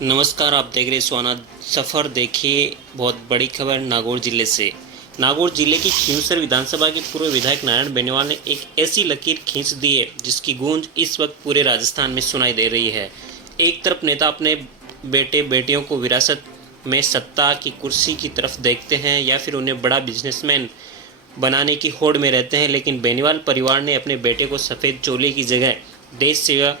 नमस्कार, आप देख रहे सोना सफ़र। देखिए बहुत बड़ी खबर नागौर जिले से। नागौर जिले की खींवसर विधानसभा के पूर्व विधायक नारायण बेनीवाल ने एक ऐसी लकीर खींच दी है जिसकी गूंज इस वक्त पूरे राजस्थान में सुनाई दे रही है। एक तरफ नेता अपने बेटे बेटियों को विरासत में सत्ता की कुर्सी की तरफ देखते हैं या फिर उन्हें बड़ा बिजनेसमैन बनाने की होड़ में रहते हैं, लेकिन बेनीवाल परिवार ने अपने बेटे को सफ़ेद चोले की जगह देश सेवा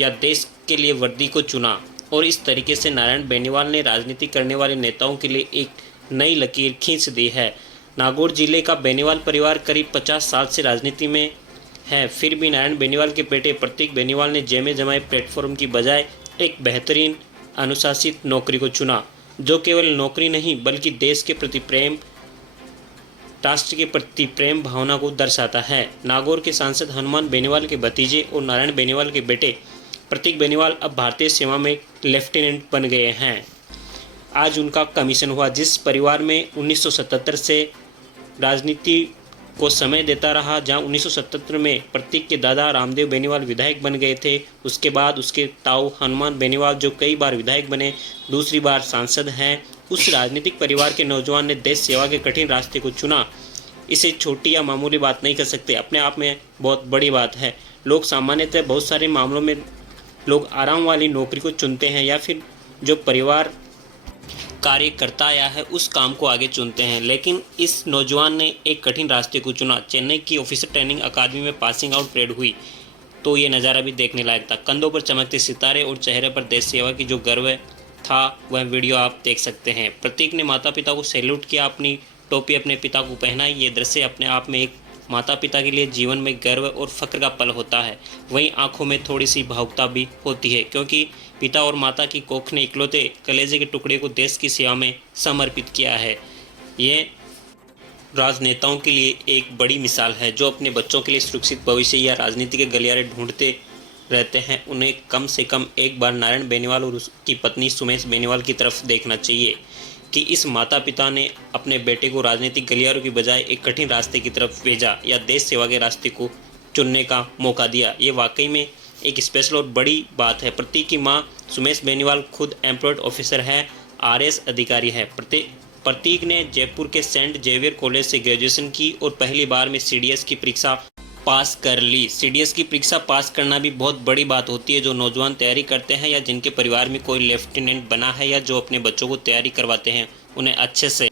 या देश के लिए वर्दी को चुना और इस तरीके से नारायण बेनीवाल ने राजनीति करने वाले नेताओं के लिए एक नई लकीर खींच दी है। नागौर जिले का बेनीवाल परिवार करीब 50 साल से राजनीति में है, फिर भी नारायण बेनीवाल के बेटे प्रतीक बेनीवाल ने जमे जमाए प्लेटफॉर्म की बजाय एक बेहतरीन अनुशासित नौकरी को चुना, जो केवल नौकरी नहीं बल्कि देश के प्रति प्रेम, राष्ट्र के प्रति प्रेम भावना को दर्शाता है। नागौर के सांसद हनुमान बेनीवाल के भतीजे और नारायण बेनीवाल के बेटे प्रतीक बेनीवाल अब भारतीय सेना में लेफ्टिनेंट बन गए हैं। आज उनका कमीशन हुआ। जिस परिवार में 1977 से राजनीति को समय देता रहा, जहां 1977 में प्रतीक के दादा रामदेव बेनीवाल विधायक बन गए थे, उसके बाद उसके ताऊ हनुमान बेनीवाल जो कई बार विधायक बने, दूसरी बार सांसद हैं, उस राजनीतिक परिवार के नौजवान ने देश सेवा के कठिन रास्ते को चुना। इसे छोटी या मामूली बात नहीं कर सकते, अपने आप में बहुत बड़ी बात है। लोग सामान्यतः बहुत सारे मामलों में लोग आराम वाली नौकरी को चुनते हैं या फिर जो परिवार कार्य करता आया है उस काम को आगे चुनते हैं, लेकिन इस नौजवान ने एक कठिन रास्ते को चुना। चेन्नई की ऑफिसर ट्रेनिंग अकादमी में पासिंग आउट परेड हुई तो ये नज़ारा भी देखने लायक था। कंधों पर चमकते सितारे और चेहरे पर देश सेवा की जो गर्व था वह वीडियो आप देख सकते हैं। प्रतीक ने माता पिता को सैल्यूट किया, अपनी टोपी अपने पिता को पहनाई। ये दृश्य अपने आप में एक माता पिता के लिए जीवन में गर्व और फख्र का पल होता है। वहीं आंखों में थोड़ी सी भावुकता भी होती है, क्योंकि पिता और माता की कोख ने इकलौते कलेजे के टुकड़े को देश की सेवा में समर्पित किया है। ये राजनेताओं के लिए एक बड़ी मिसाल है, जो अपने बच्चों के लिए सुरक्षित भविष्य या राजनीति के गलियारे ढूंढते रहते हैं। उन्हें कम से कम एक बार नारायण बेनीवाल और उसकी पत्नी सुमेश बेनीवाल की तरफ देखना चाहिए कि इस माता पिता ने अपने बेटे को राजनीतिक गलियारों की बजाय एक कठिन रास्ते की तरफ भेजा या देश सेवा के रास्ते को चुनने का मौका दिया। ये वाकई में एक स्पेशल और बड़ी बात है। प्रतीक की मां सुमेश बेनीवाल खुद एम्प्लॉयड ऑफिसर है, आरएस अधिकारी है। प्रतीक ने जयपुर के सेंट जेवियर कॉलेज से ग्रेजुएशन की और पहली बार में सीडीएस की परीक्षा पास कर ली। सीडीएस की परीक्षा पास करना भी बहुत बड़ी बात होती है। जो नौजवान तैयारी करते हैं या जिनके परिवार में कोई लेफ्टिनेंट बना है या जो अपने बच्चों को तैयारी करवाते हैं, उन्हें अच्छे से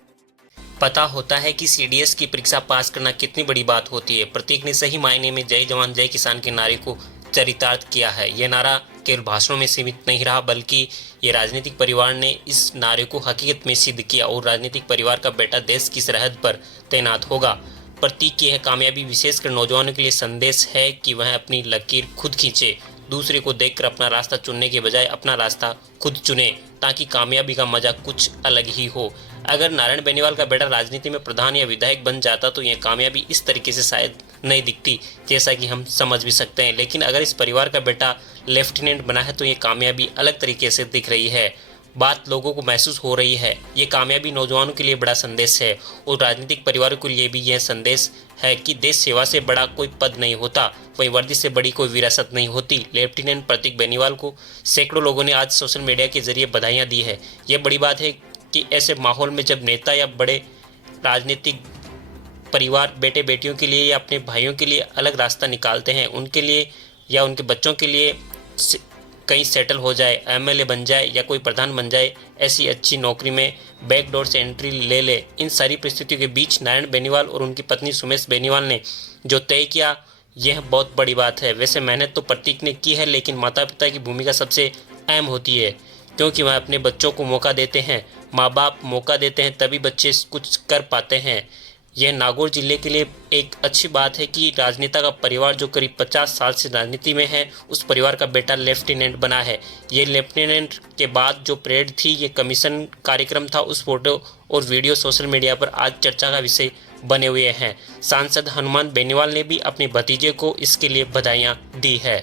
पता होता है कि सीडीएस की परीक्षा पास करना कितनी बड़ी बात होती है। प्रतीक ने सही मायने में जय जवान जय किसान के नारे को चरितार्थ किया है। यह नारा केवल भाषणों में सीमित नहीं रहा, बल्कि ये राजनीतिक परिवार ने इस नारे को हकीकत में सिद्ध किया और राजनीतिक परिवार का बेटा देश की सरहद पर तैनात होगा। प्रतीक की यह कामयाबी विशेषकर नौजवानों के लिए संदेश है कि वह अपनी लकीर खुद खींचे, दूसरे को देखकर अपना रास्ता चुनने के बजाय अपना रास्ता खुद चुने, ताकि कामयाबी का मजा कुछ अलग ही हो। अगर नारायण बेनीवाल का बेटा राजनीति में प्रधान या विधायक बन जाता तो यह कामयाबी इस तरीके से शायद नहीं दिखती, जैसा कि हम समझ भी सकते हैं। लेकिन अगर इस परिवार का बेटा लेफ्टिनेंट बना है तो ये कामयाबी अलग तरीके से दिख रही है। बात लोगों को महसूस हो रही है। ये कामयाबी नौजवानों के लिए बड़ा संदेश है और राजनीतिक परिवारों के लिए भी यह संदेश है कि देश सेवा से बड़ा कोई पद नहीं होता, वही वर्दी से बड़ी कोई विरासत नहीं होती। लेफ्टिनेंट प्रतीक बेनीवाल को सैकड़ों लोगों ने आज सोशल मीडिया के जरिए बधाइयाँ दी है। यह बड़ी बात है कि ऐसे माहौल में जब नेता या बड़े राजनीतिक परिवार बेटे बेटियों के लिए या अपने भाइयों के लिए अलग रास्ता निकालते हैं, उनके लिए या उनके बच्चों के लिए कहीं सेटल हो जाए, एमएलए बन जाए या कोई प्रधान बन जाए, ऐसी अच्छी नौकरी में बैकडोर से एंट्री ले ले। इन सारी परिस्थितियों के बीच नारायण बेनीवाल और उनकी पत्नी सुमेश बेनीवाल ने जो तय किया, यह बहुत बड़ी बात है। वैसे मेहनत तो प्रतीक ने की है, लेकिन माता पिता की भूमिका सबसे अहम होती है, क्योंकि वह अपने बच्चों को मौका देते हैं। माँ बाप मौका देते हैं तभी बच्चे कुछ कर पाते हैं। यह नागौर जिले के लिए एक अच्छी बात है कि राजनेता का परिवार जो करीब 50 साल से राजनीति में है, उस परिवार का बेटा लेफ्टिनेंट बना है। ये लेफ्टिनेंट के बाद जो परेड थी, ये कमीशन कार्यक्रम था, उस फोटो और वीडियो सोशल मीडिया पर आज चर्चा का विषय बने हुए हैं। सांसद हनुमान बेनीवाल ने भी अपने भतीजे को इसके लिए बधाइयाँ दी है।